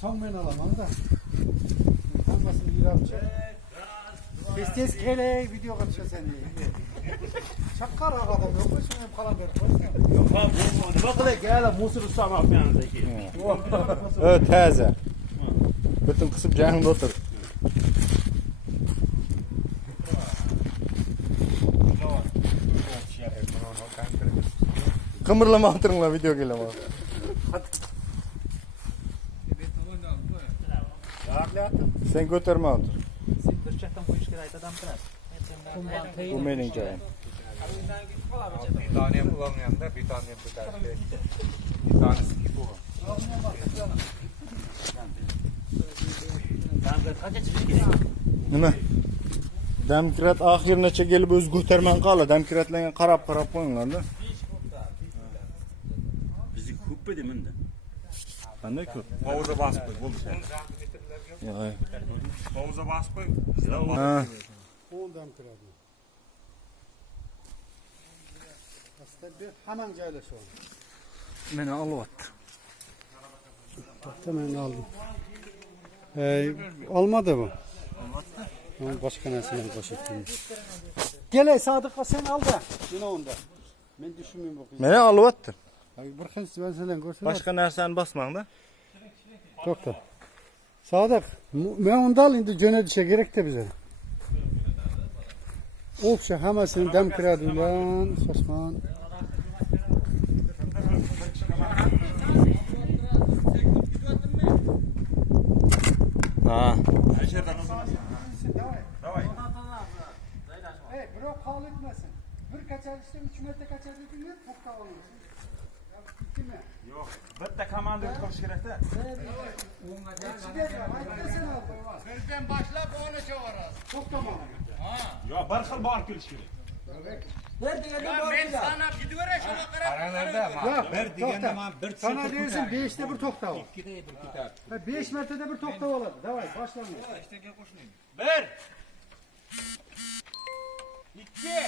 Son ben alamam da. Kalmasın bir yapacak. Tez kele video kaçıyor seni. Çakkar adam yok mu şimdi kalan ver. Yok abi bu bakla gel Musul Usta abi yanındaki. Evet teyze. Bütün kısım canında otur. Kımırlama oturun video geliyor ama. Sen götürme otur. Bu benim cayım. Bir tane bulamayan da bir tane tutar. Bir tanesi bu. Nima? Demokrat ahirinacha kelib o'zi ko'tarman qala. Demokratlarga qarab qo'yinglar-da. Bizi ko'p ediminde. Qanday ko'p? Havuza basıp koy. Buldu sen. Yo'q. Havuza basıp koy. Ha. Oldan kırardı. Aslında bir hemen caylaşıyor. Meni olyapti. Hemen aldım. Olmadı bu. Başka nesine koşup durmuş. Gel Sadık'a sen al da. Yine onda. Ben düşünmüyorum bu. Meni olyapti. Bakın ben senden görsün. Boshqa narsani bosmang-da. To'xta. Sadık, men unda al endi jo'natishga kerak-da bize. O'xsha hammasini dam kiradi bilan, shoshman. Ha. Hey, birov qol etmasin. Bir kachalishda 3 marta kachaldingmi? To'xta olmaysan. Bittimi? Yok. Bitta komanda ko'rish kerak-da. Bizden başlap onu çağırırız. To'xtama. Yo, bir xil borib kelish kerak. Ya ben sana gidiyorum şuna kadar. Aralarda Yok, bir deganda men bir sana diyorsun 5'te bir to'xta ol. 5 martada bir to'xta oladi. Davay, boshlamayız. bir. İki.